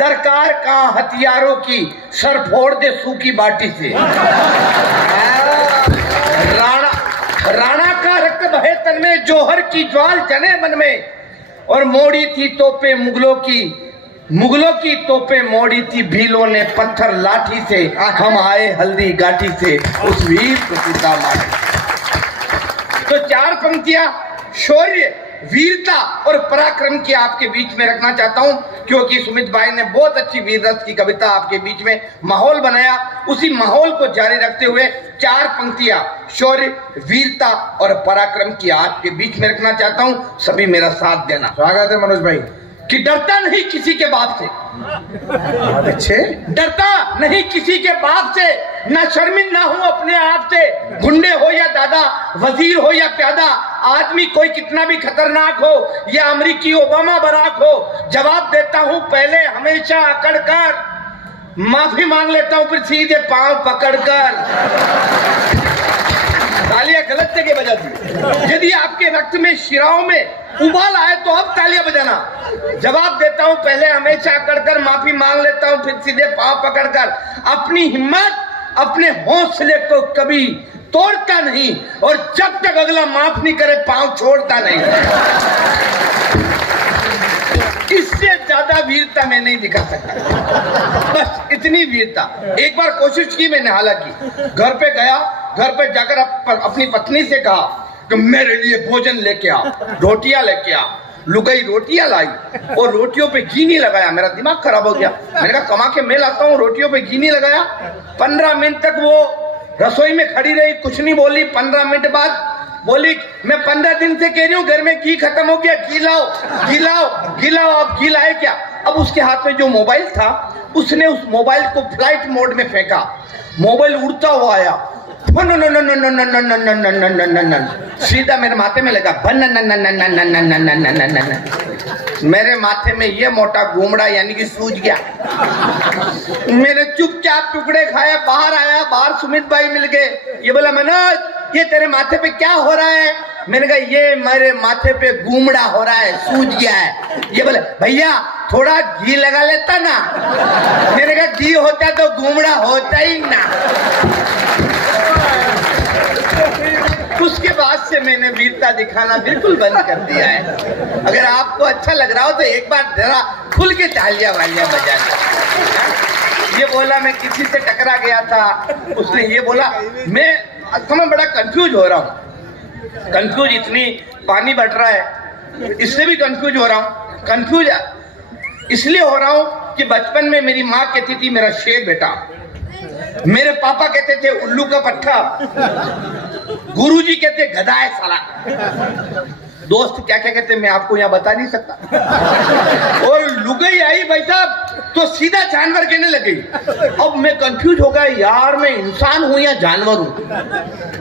दरकार का हथियारों की सर फोड़ दे सूखी बाटी से। राणा का रक्त बहे तन में, जौहर की ज्वाल जने मन में, और मोड़ी थी तोपे मुगलों की तोपे मोड़ी थी भीलों ने पत्थर लाठी से। हम आए हल्दी गाठी से उस वीर को सीता मारे। तो चार पंक्तियां शौर्य, वीरता और पराक्रम की आपके बीच में रखना चाहता हूं, क्योंकि सुमित भाई ने बहुत अच्छी वीर रस की कविता आपके बीच में माहौल बनाया। उसी माहौल को जारी रखते हुए चार पंक्तियां शौर्य, वीरता और पराक्रम की आपके बीच में रखना चाहता हूं। सभी मेरा साथ देना। स्वागत है मनोज भाई। कि डरता नहीं किसी के बाप से, बहुत अच्छे। डरता नहीं किसी के बाप से, ना शर्मिंदा हूं अपने आप से। गुंडे हो या दादा, वजीर हो या प्यादा, आदमी कोई कितना भी खतरनाक हो या अमेरिकी ओबामा बराक हो, जवाब देता हूं पहले हमेशा अकड़कर, माफी मांग लेता हूं फिर सीधे पांव पकड़कर। तालियां गलत जगह बजा दी। यदि आपके रक्त में शिराओं में उबाल आए तो अब तालियां बजाना। जवाब देता हूं पहले हमेशा अकड़कर, माफी मांग लेता हूं फिर सीधे पांव पकड़कर। अपनी हिम्मत, अपने हौसले को कभी तोड़ता नहीं, और जब तक अगला माफ नहीं करे पांव छोड़ता नहीं। इससे ज्यादा वीरता मैं नहीं दिखा सकता, बस इतनी वीरता। एक बार कोशिश की मैंने, हालांकि घर पे गया, घर पे जाकर अपनी पत्नी से कहा कि मेरे लिए भोजन लेके आ, रोटियां लेके आ। लुगाई रोटियां लाई और रोटियों पे घी नहीं लगाया। मेरा दिमाग खराब हो गया। मैंने कहा कमा के मैं लाता हूँ, रोटियों पे घी नहीं लगाया। 15 मिनट तक वो रसोई में खड़ी रही, कुछ नहीं बोली। 15 मिनट बाद बोली, मैं 15 दिन से कह रही हूँ घर में घी खत्म हो गया, घी लाओ घी लाओ घी लाओ। अब घी लाए क्या? अब उसके हाथ में जो मोबाइल था, उसने उस मोबाइल को फ्लाइट मोड में फेंका। मोबाइल उड़ता हुआ आया, सीधा मेरे माथे में लगा। मेरे माथे में ये मोटा घूमड़ा यानी कि सूज गया। मैंने चुपचाप टुकड़े खाया, बाहर आया। बाहर सुमित भाई मिल गए। ये बोला, मनोज ये तेरे माथे पे क्या हो रहा है? मैंने कहा ये मेरे माथे पे घूमड़ा हो रहा है, सूज गया है। ये बोले, भैया थोड़ा घी लगा लेता ना। मैंने कहा घी होता तो घूमड़ा होता ही ना। उसके बाद से मैंने वीरता दिखाना बिल्कुल बंद कर दिया है। अगर आपको अच्छा लग रहा हो तो एक बार जरा खुल के तालियां वालियां बजा दो। ये बोला मैं किसी से टकरा गया था, उसने ये बोला। मैं बड़ा कंफ्यूज हो रहा हूँ। कंफ्यूज इतनी पानी बढ़ रहा है, इससे भी कंफ्यूज हो रहा हूँ। कंफ्यूज इसलिए हो रहा हूँ कि बचपन में मेरी माँ कहती थी मेरा शेर बेटा, मेरे पापा कहते थे उल्लू का पट्टा, गुरुजी कहते गधा है साला, दोस्त क्या क्या कहते मैं आपको यहाँ बता नहीं सकता। और लुगाई आई भाई साहब तो सीधा जानवर कहने लगी। अब मैं कंफ्यूज हो गया, यार मैं इंसान हूँ या जानवर हूँ?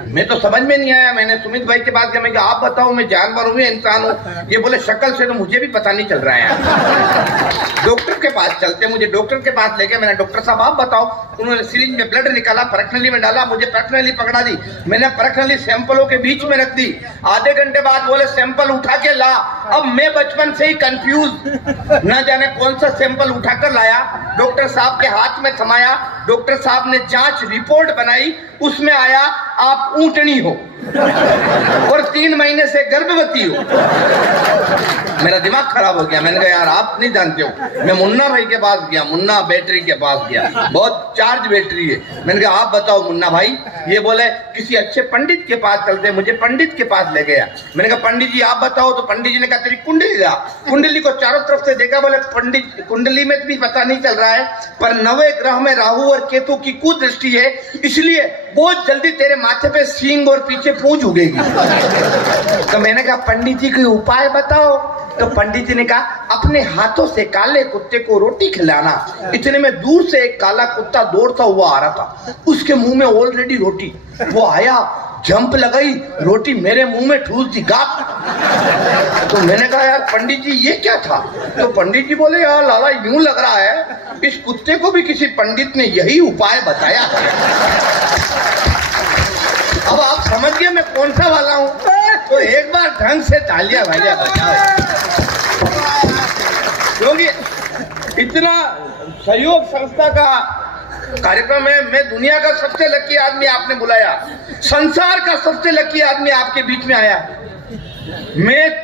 मैं तो समझ में नहीं आया। मैंने सुमित भाई के पास गया, मैं आप बताओ मैं जानवर हूँ या इंसान हूँ? ये बोले शक्ल से तो मुझे भी पता नहीं चल रहा है। डॉक्टर के पास चलते, मुझे डॉक्टर के पास ले गए। मैंने डॉक्टर साहब आप बताओ। उन्होंने सिरिंज में ब्लड निकाला, परखनली में डाला, मुझे परखनली पकड़ा दी। मैंने परखनली सैंपलों के बीच में रख दी। आधे घंटे बाद बोले सैंपल उठा के ला। अब मैं बचपन से ही कंफ्यूज, न जाने कौन सा सैंपल उठाकर लाया, डॉक्टर साहब के हाथ में थमाया। डॉक्टर साहब ने जांच रिपोर्ट बनाई, उसमें आया आप ऊंटनी हो और 3 महीने से गर्भवती हो। मेरा दिमाग खराब हो गया। मैंने कहा यार आप नहीं जानते हो। मैं मुन्ना भाई के पास गया, मुन्ना बैटरी के पास गया, बहुत चार्ज बैटरी है। मैंने कहा आप बताओ मुन्ना भाई। ये बोले किसी अच्छे पंडित के पास चलते। मुझे पंडित के पास ले गया। मैंने कहा पंडित जी आप बताओ। तो पंडित जी ने कहा तेरी कुंडली ला। कुंडली को चारों तरफ से देखा। बोले पंडित कुंडली में भी पता नहीं चल रहा है, पर 9वें ग्रह में राहु और केतु की कुदृष्टि है, इसलिए बहुत जल्दी तेरे माथे पे सींग और पीछे पूंछ उगेगी। तो मैंने कहा पंडित जी कोई उपाय बताओ। तो पंडित जी ने कहा अपने हाथों से काले कुत्ते को रोटी खिलाना। इतने में दूर से एक काला कुत्ता दौड़ता हुआ आ रहा था, उसके मुंह में ऑलरेडी रोटी। वो आया, जंप लगाई, रोटी मेरे मुंह में ठूस दी, गाप। तो मैंने कहा यार पंडित जी ये क्या था? तो पंडित जी बोले यार लाला यूं लग रहा है इस कुत्ते को भी किसी पंडित ने यही उपाय बताया था। अब आप समझ गए मैं कौन सा वाला हूं? तो एक बार ढंग से तालियां वालियां बजाओ, क्योंकि इतना सहयोग संस्था का कार्यक्रम है। मैं दुनिया का सबसे लकी आदमी आपने बुलाया, संसार का सबसे लकी आदमी आपके बीच में आया।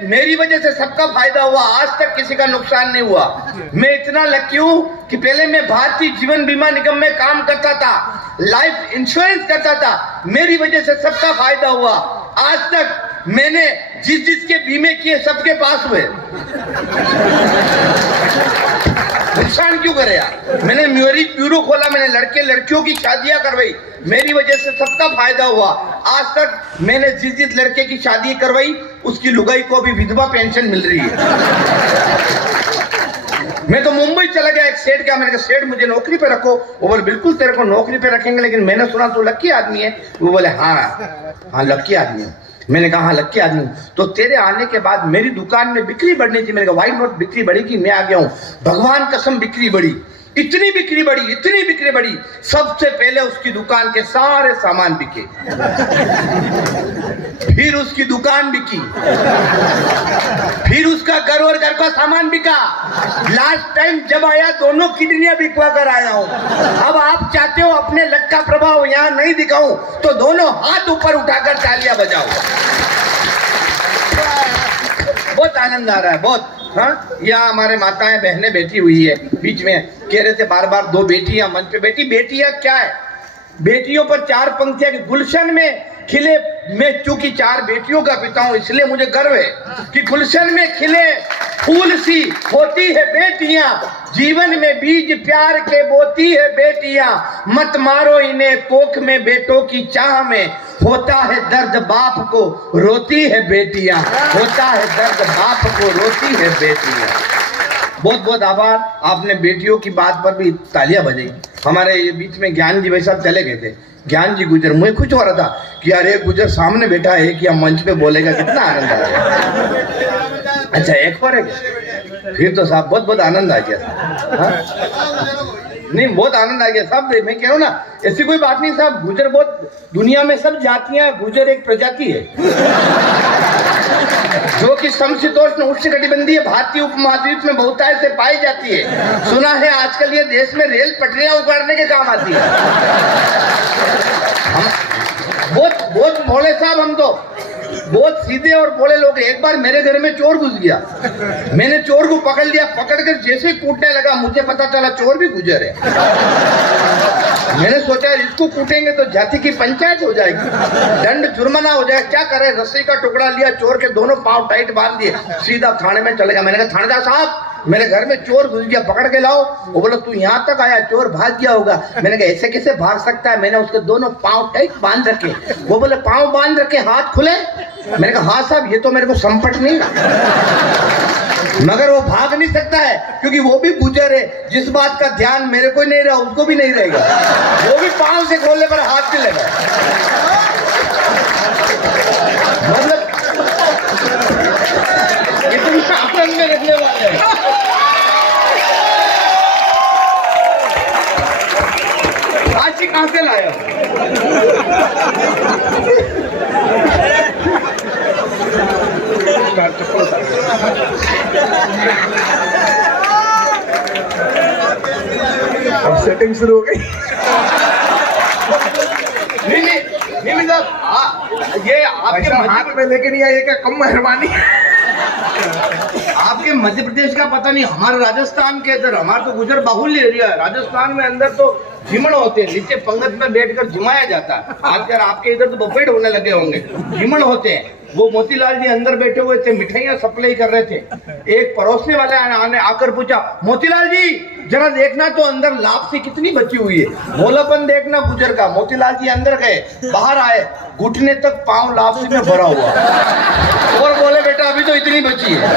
मेरी वजह से सबका फायदा हुआ, आज तक किसी का नुकसान नहीं हुआ। मैं इतना लकी हूँ कि पहले मैं भारतीय जीवन बीमा निगम में काम करता था, लाइफ इंश्योरेंस करता था, मेरी वजह से सबका फायदा हुआ। आज तक मैंने जिसके बीमे किए सबके पास हुए। नुकसान क्यों करे यार? मैंने मैरिज ब्यूरो खोला, मैंने लड़के लड़कियों की शादियां करवाई, मेरी वजह से सबका फायदा हुआ। आज तक मैंने जिस लड़के की शादी करवाई उसकी लुगाई को भी विधवा पेंशन मिल रही है। मैं तो मुंबई चला गया एक सेठ का, मैंने कहा सेठ मुझे नौकरी पे रखो। वो बोले बिल्कुल तेरे को नौकरी पे रखेंगे, लेकिन मैंने सुना तू लक्की आदमी है। वो बोले हाँ लक्की आदमी हूँ। मैंने कहा हाँ लक्की आदमी हूँ। तो तेरे आने के बाद मेरी दुकान में बिक्री बढ़नी थी। मैंने कहा वाई नॉट, बिक्री बढ़ेगी, मैं आ गया हूँ। भगवान कसम बिक्री बढ़ी, इतनी बिक्री बढ़ी, इतनी बिक्री बढ़ी, सबसे पहले उसकी दुकान के सारे सामान बिके, फिर उसकी दुकान बिकी, फिर उसका घर और घर का सामान बिका। लास्ट टाइम जब आया दोनों किडनियां बिकवा कर आया हूं। अब आप चाहते हो अपने लक का प्रभाव यहां नहीं दिखाऊं तो दोनों हाथ ऊपर उठाकर तालियां बजाओ। बहुत आनंद आ रहा है, बहुत। हाँ, यहाँ हमारे माताएं बहनें बैठी हुई है बीच में, कह रहे थे बार बार दो बेटियां मंच पे बैठी। बेटियां क्या है? बेटियों पर चार पंक्तियां कि गुलशन में खिले, मैं चूंकि चार बेटियों का पिता हूं इसलिए मुझे गर्व है कि गुलशन में खिले फूल सी होती है बेटियां, जीवन में बीज प्यार के बोती है बेटियां, मत मारो इन्हें कोख में बेटों की चाह में, होता है दर्द बाप को रोती है बेटियां, होता है दर्द बाप को रोती है बेटियां। बहुत बहुत आभार, आपने बेटियों की बात पर भी तालियां बजाई। हमारे ये बीच में ज्ञान जी भाई साहब चले गए थे, ज्ञान जी गुजर। मुझे कुछ हो रहा था कि यार गुजर सामने बैठा है कि हम मंच पे बोलेगा, कितना आनंद आ गया। अच्छा एक पर है, फिर तो साहब बहुत बहुत आनंद आ गया। हाँ? नहीं बहुत आनंद आ गया साहब। मैं कह रहा हूँ ना, ऐसी कोई बात नहीं साहब, गुजर बहुत, दुनिया में सब जातियां, गुजर एक प्रजाति है जो कि समशीतोष्ण उष्णकटिबंधीय भारतीय उपमहाद्वीप में बहुतायत से पाई जाती है। सुना है आजकल ये देश में रेल पटरियां उगाड़ने के काम आती है। बहुत बहुत भोले साहब, हम तो बहुत सीधे और भोले लोग। एक बार मेरे घर में चोर घुस गया, मैंने चोर को पकड़ लिया, पकड़कर जैसे कूटने लगा मुझे पता चला चोर भी गुजर है। मैंने सोचा इसको कूटेंगे तो जाति की पंचायत हो जाएगी, दंड जुर्माना हो जाएगा। क्या करे, रस्सी का टुकड़ा लिया, चोर के दोनों पांव टाइट बांध दिए, सीधा थाने में चले गया। मैंने कहा थानेदार साहब मेरे घर में चोर घुस गया, पकड़ के लाओ। वो बोला तू यहाँ तक आया, चोर भाग गया होगा। मैंने कहा ऐसे कैसे भाग सकता है? मैंने उसके दोनों पांव टाइट बांध रखे। वो बोले पांव बांध रखे, हाथ खुले? मैंने कहा हाँ साहब ये तो मेरे को संपट नहीं, मगर वो भाग नहीं सकता है क्योंकि वो भी गुजर है। जिस बात का ध्यान मेरे को नहीं रहा उसको भी नहीं रहेगा, वो भी पांव से खोलने पर हाथ भी लगा। मतलब इतना आनंद में रखने वाले हैं। आज ही कहां से लाया? अब सेटिंग शुरू हो गई। नहीं साहब, ये आपके हाथ में लेके नहीं आए, क्या कम मेहरबानी। आपके मध्य प्रदेश का पता नहीं, हमारे राजस्थान के इधर, हमारा तो गुजर बाहुल्य एरिया है। राजस्थान में अंदर तो झिमण होते हैं, नीचे पंगत में बैठकर झिमाया जाता है। आजकल आपके इधर तो बफेट होने लगे होंगे, झिमण होते हैं। वो मोतीलाल जी अंदर बैठे हुए थे, मिठाइयां सप्लाई कर रहे थे। एक परोसने वाले आने आकर पूछा, मोतीलाल जी जरा देखना तो अंदर लापसी कितनी बची हुई है, भोलापन देखना गुजर का। मोतीलाल जी अंदर गए, बाहर आए, घुटने तक पांव लापसी में भरा हुआ, और बोले बेटा अभी तो इतनी बची है।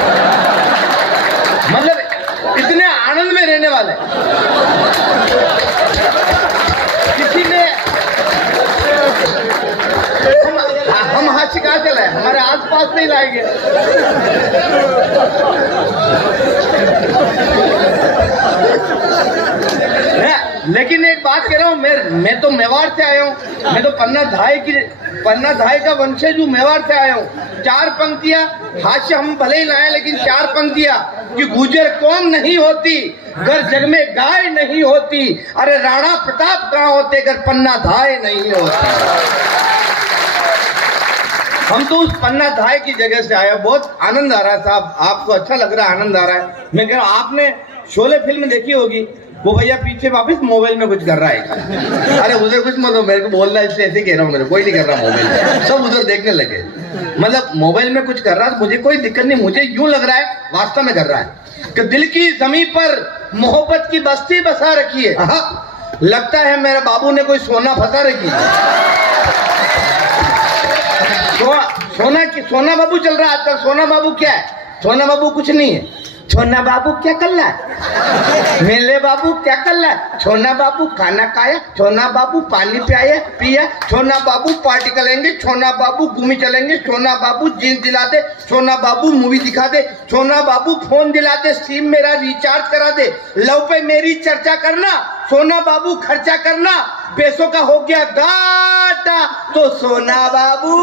मतलब इतने आनंद में रहने वाले। किसी ने हम हाथ से कहाँ चलाए, हमारे आसपास नहीं लाएंगे। लेकिन एक बात कह रहा हूँ, मैं तो मेवाड़ से आया हूँ, मैं तो पन्ना धाई का वंशज हूँ, मेवाड़ से आया हूँ। चार पंक्तियां हास्य हम भले ही लाए, लेकिन चार पंक्तियां कि गुजर कौम नहीं होती अगर जग में गाय नहीं होती, अरे राणा प्रताप कहाँ होते अगर पन्ना धाय नहीं होती। हम तो उस पन्ना धाय की जगह से आए, बहुत आनंद आ रहा है साहब। आपको अच्छा लग रहा है, आनंद आ रहा है। मैं कह रहा हूँ आपने शोले फिल्म देखी होगी, वो भैया पीछे वापस मोबाइल में कुछ कर रहा है। अरे उधर कुछ मतलब मेरे को बोलना इसलिए ऐसे कह रहा हूँ, मेरे कोई नहीं कर रहा मोबाइल में, सब उधर देखने लगे। मतलब मोबाइल में कुछ कर रहा है, मुझे कोई दिक्कत नहीं, मुझे यूं लग रहा है वास्तव में कर रहा है कि दिल की जमीन पर मोहब्बत की बस्ती बसा रखी है। लगता है मेरे बाबू ने कोई सोना फंसा रखी है। सोना बाबू चल रहा है आजकल। सोना बाबू क्या है? सोना बाबू कुछ नहीं है। छोना बाबू क्या कर रहा है? मेले बाबू क्या कर रहा है? छोना बाबू खाना खाया, छोना बाबू पानी पिया, छोना बाबू पार्टी करेंगे, छोना बाबू घूमी चलेंगे, छोना बाबू जींस दिला दे, छोना बाबू मूवी दिखा दे, छोना बाबू फोन दिला दे, सिम मेरा रिचार्ज करा दे, लव पे मेरी चर्चा करना, सोना बाबू खर्चा करना, पैसों का हो गया घाटा तो सोना बाबू।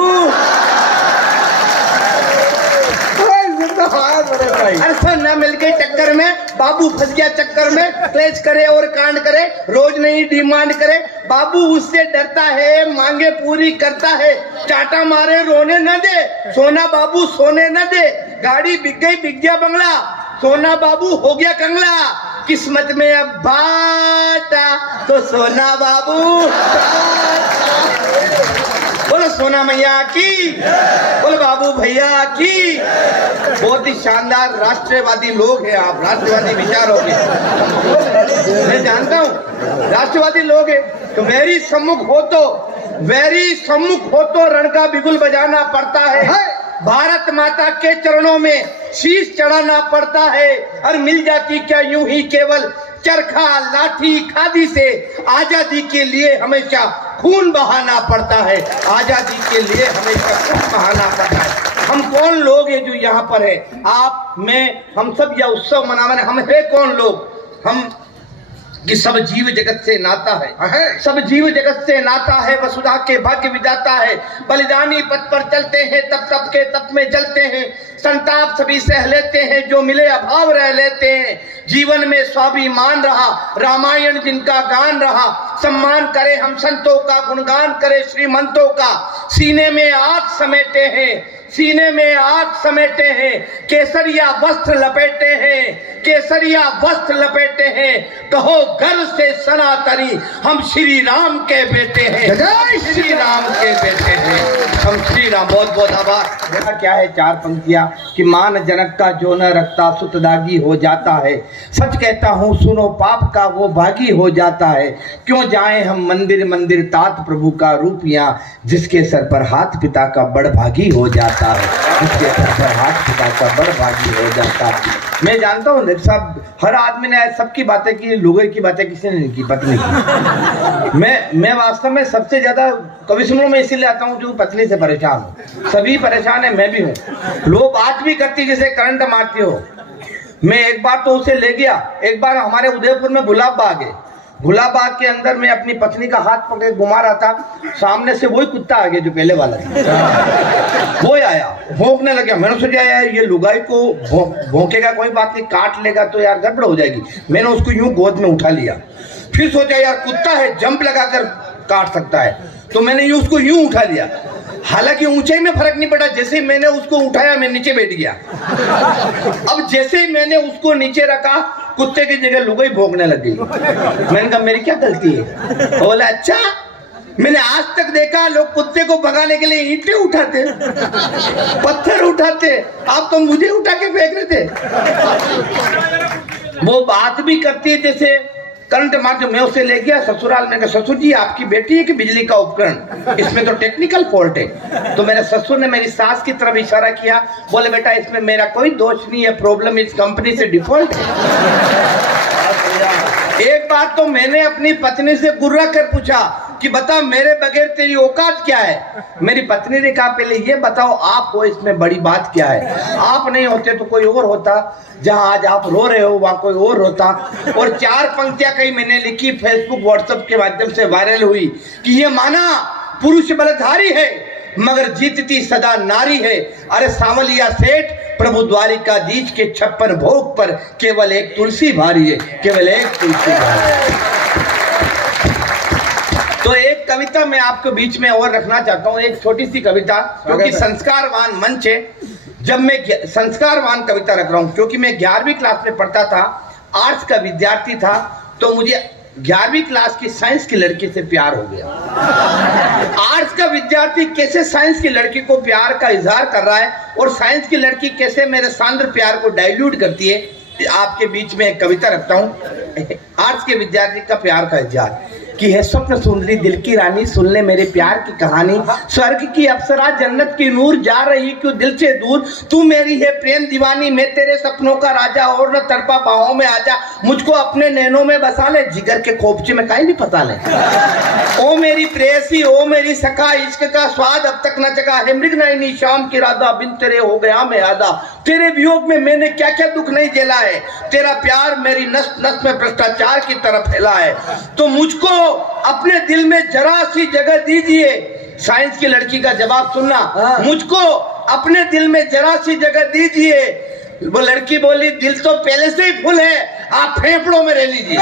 अरे सोना मिल गई चक्कर में, बाबू फंस गया चक्कर में, क्लेश करे और कांड करे, रोज नहीं डिमांड करे, बाबू उससे डरता है, मांगे पूरी करता है, चाटा मारे रोने न दे, सोना बाबू सोने न दे, गाड़ी बिक गई बिक गया बंगला, सोना बाबू हो गया कंगला, किस्मत में अब बाटा तो सोना बाबू। बोलो सोना मैया की, बोलो बाबू भैया की। बहुत ही शानदार राष्ट्रवादी लोग हैं आप, राष्ट्रवादी विचारों के, मैं जानता हूँ राष्ट्रवादी लोग हैं। तो वैरी सम्मुख हो तो रण का बिगुल बजाना पड़ता है, भारत माता के चरणों में शीश चढ़ाना पड़ता है, और मिल जाती क्या यूं ही केवल चरखा लाठी खादी से, आजादी के लिए हमेशा खून बहाना पड़ता है, आजादी के लिए हमेशा खून बहाना पड़ता है। हम कौन लोग हैं जो यहाँ पर है? आप, मैं, हम सब यह उत्सव मनाने, हम है कौन लोग? हम कि सब जीव जगत से नाता है, सब जीव जगत से नाता है, वसुधा के भाग्य विधाता है, बलिदानी पथ पर चलते हैं, तप तप के तप में जलते हैं, संताप सभी सह लेते हैं, जो मिले अभाव रह लेते हैं, जीवन में स्वाभिमान रहा, रामायण जिनका गान रहा, सम्मान करे हम संतों का, गुणगान करे श्रीमंतों का, सीने में आग समेटे हैं, सीने में आग समेटे हैं, केसरिया वस्त्र लपेटे हैं, केसरिया वस्त्र लपेटे हैं, कहो गर्व से सनातनी हम श्री राम के बेटे हैं, श्री राम के बेटे हैं हम, श्री राम। बहुत बहुत आभार। देखा क्या है चार पंक्तियां कि मान जनक का जो न रखता सुत दागी हो जाता है, सच कहता हूँ सुनो पाप का वो भागी हो जाता है, क्यों जाए हम मंदिर मंदिर तात प्रभु का रूप यहाँ, जिसके सर पर हाथ पिता का बड़ भागी हो जाता है, जिसके सर पर हाथ पिता का बड़ भागी हो जाता है। मैं जानता हूँ सब हर आदमी ने सबकी बातें की, लोगों की बातें किसी ने नहीं की, पत्नी की। मैं वास्तव में सबसे ज्यादा कवि सुनो में इसीलिए आता हूँ जो पत्नी से परेशान हूँ, सभी परेशान है, मैं भी हूँ। लोग बात भी करती जैसे करंट मारती हो। मैं एक बार तो उसे ले गया, एक बार हमारे उदयपुर में गुलाब बाग है, गुलाब बाग के अंदर मैं अपनी पत्नी का हाथ पकड़ घुमा रहा था, सामने से वही कुत्ता आ गया जो पहले वाला था, वो आया भौंकने लगा। मैंने सोचा यार ये लुगाई को भौंकेगा कोई बात नहीं, काट लेगा तो यार गड़बड़ हो जाएगी, मैंने उसको यूं गोद में उठा लिया। फिर सोचा यार कुत्ता है जंप लगाकर काट सकता है, तो मैंने उसको यूं उठा लिया। हालांकि ऊंचाई में फर्क नहीं पड़ा, जैसे मैंने उसको उठाया मैं नीचे बैठ गया। अब जैसे मैंने उसको नीचे रखा, कुत्ते की जगह लुगाई भौंकने लग गई। मैंने कहा मेरी क्या गलती है? बोला अच्छा, मैंने आज तक देखा लोग कुत्ते को भगाने के लिए ईंटें उठाते, पत्थर उठाते, आप तो मुझे उठा के फेंक रहे थे। वो बात भी करती है जैसे करंट मार। मैं उसे ले गया ससुराल में, ससुर जी आपकी बेटी है कि बिजली का उपकरण, इसमें तो टेक्निकल फॉल्ट है। तो मेरे ससुर ने मेरी सास की तरफ इशारा किया, बोले बेटा इसमें मेरा कोई दोष नहीं है, प्रॉब्लम इस कंपनी से डिफॉल्ट है। एक बात तो मैंने अपनी पत्नी से गुर्रा कर पूछा कि बता मेरे बगैर तेरी औकात क्या है? मेरी पत्नी ने कहा पहले ये बताओ आप हो, इसमें बड़ी बात क्या है? आप नहीं होते तो कोई और होता, जहां आज आप रो रहे हो वहां कोई और होता। और चार पंक्तियां कई मैंने लिखी, फेसबुक व्हाट्सएप के माध्यम से वायरल हुई कि ये माना पुरुष बलधारी है मगर जीतती सदा नारी है। अरे सांवलिया सेठ प्रभु द्वारिकाधीश के 56 भोग पर केवल एक तुलसी भारी है, केवल एक तुलसी भारी है। तो एक कविता मैं आपके बीच में और रखना चाहता हूँ, एक छोटी सी कविता, क्योंकि संस्कारवान मंच है। जब मैं संस्कारवान कविता रख रहा हूँ क्योंकि मैं 11वीं क्लास में पढ़ता था, आर्ट्स का विद्यार्थी था, तो मुझे 11वीं क्लास की साइंस की लड़की से प्यार हो गया। आर्ट्स का विद्यार्थी कैसे साइंस की लड़की को प्यार का इजहार कर रहा है और साइंस की लड़की कैसे मेरे सांद्र प्यार को डाइल्यूट करती है, आपके बीच में एक कविता रखता हूँ। आर्ट्स के विद्यार्थी का प्यार का इजहार कि है स्वप्न सुंदरी दिल की रानी, सुन ले मेरे प्यार की कहानी। स्वर्ग की अप्सरा जन्नत की नूर, जा रही क्यों दिल से दूर, तू मेरी है प्रेम दीवानी, मैं तेरे सपनों का राजा, और न तड़पा बाहों में आजा, मुझको अपने नैनों में बसा ले, जिगर के खोपचे में काहे नहीं फंसा ले। ओ मेरी प्रेयसी, ओ मेरी सखा, इश्क का स्वाद अब तक न चखा है, मृग नयनी शाम की राधा, बिन तेरे हो गया मैं आधा, तेरे वियोग में मैंने क्या क्या दुख नहीं झेला है, तेरा प्यार मेरी नस नस में भ्रष्टाचार की तरफ फैला है, तो मुझको अपने दिल में जरा सी जगह दीजिए। साइंस की लड़की का जवाब सुनना, मुझको अपने दिल में जरा सी जगह दीजिए। वो लड़की बोली, दिल तो पहले से ही फुल है, आप फेफड़ों में रह लीजिए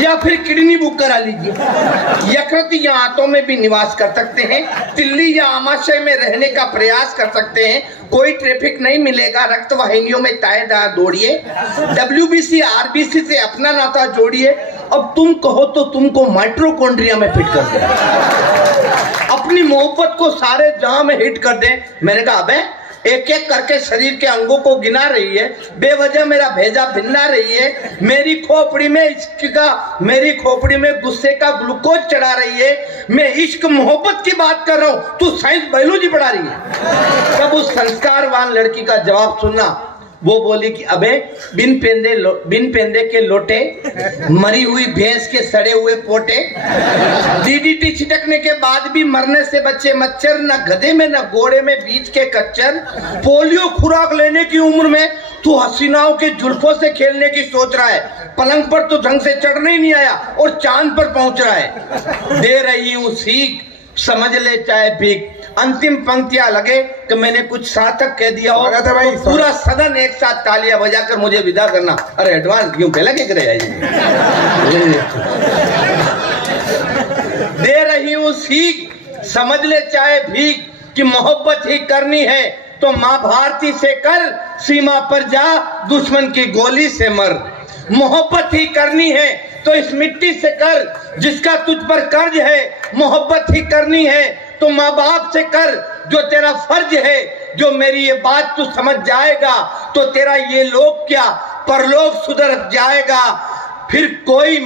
या फिर किडनी बुक करा लीजिए। यकृत या आंतों में भी निवास कर सकते हैं, तिल्ली या आमाशय में रहने का प्रयास कर सकते हैं, कोई ट्रैफिक नहीं मिलेगा, रक्त वाहिनियों में ताए दौड़िए, WBC RBC से अपना नाता जोड़िए, अब तुम कहो तो तुमको माइट्रोकॉन्ड्रिया में फिट कर दे, अपनी मोहब्बत को सारे जहां में हिट कर दे। मैंने कहा अबे एक एक करके शरीर के अंगों को गिना रही है, बेवजह मेरा भेजा भिन्ना रही है, मेरी खोपड़ी में इश्क का, मेरी खोपड़ी में गुस्से का ग्लूकोज चढ़ा रही है, मैं इश्क मोहब्बत की बात कर रहा हूँ, तू साइंस बायोलॉजी पढ़ा रही है। तब उस संस्कारवान लड़की का जवाब सुनना, वो बोली कि अबे बिन पेंदे के लोटे, मरी हुई भैंस के सड़े हुए पोटे, DDT छिटकने के बाद भी मरने से बच्चे मच्छर, न गधे में न घोड़े में बीच के कच्चर, पोलियो खुराक लेने की उम्र में तू हसीनाओं के जुल्फों से खेलने की सोच रहा है, पलंग पर तो ढंग से चढ़ने ही नहीं आया और चांद पर पहुंच रहा है। दे रही हूँ सीख, समझ ले चाहे भीख, अंतिम पंक्तियां लगे कि मैंने कुछ सार्थक कह दिया हो तो भाई पूरा सदन एक साथ तालियां बजाकर मुझे विदा करना। अरे एडवांस क्यों पहला क्या करे दे रही हूँ सीख, समझ ले चाहे भीख, कि मोहब्बत ही करनी है तो माँ भारती से कर, सीमा पर जा दुश्मन की गोली से मर, मोहब्बत ही करनी है तो इस मिट्टी से कर जिसका तुझ पर कर्ज है, मोहब्बत ही करनी है तो माँ बाप से कर जो तेरा फर्ज है, जो मेरी ये बात तू समझ जाएगा तो तेरा ये लोग क्या परलोक सुधर जाएगा। फिर कोई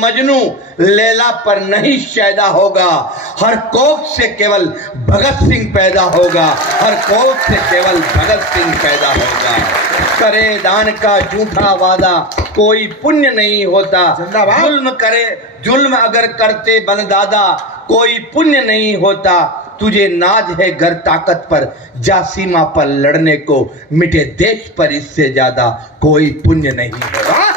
मजनू लैला पर नहीं शैदा होगा, हर कोख से केवल भगत सिंह पैदा होगा, हर कोख से केवल भगत सिंह पैदा होगा। करे दान का झूठा वादा कोई पुण्य नहीं होता, जुल्म अगर करते बन दादा कोई पुण्य नहीं होता, तुझे नाज है घर ताकत पर, जा सीमा पर लड़ने को, मिटे देश पर इससे ज्यादा कोई पुण्य नहीं होगा।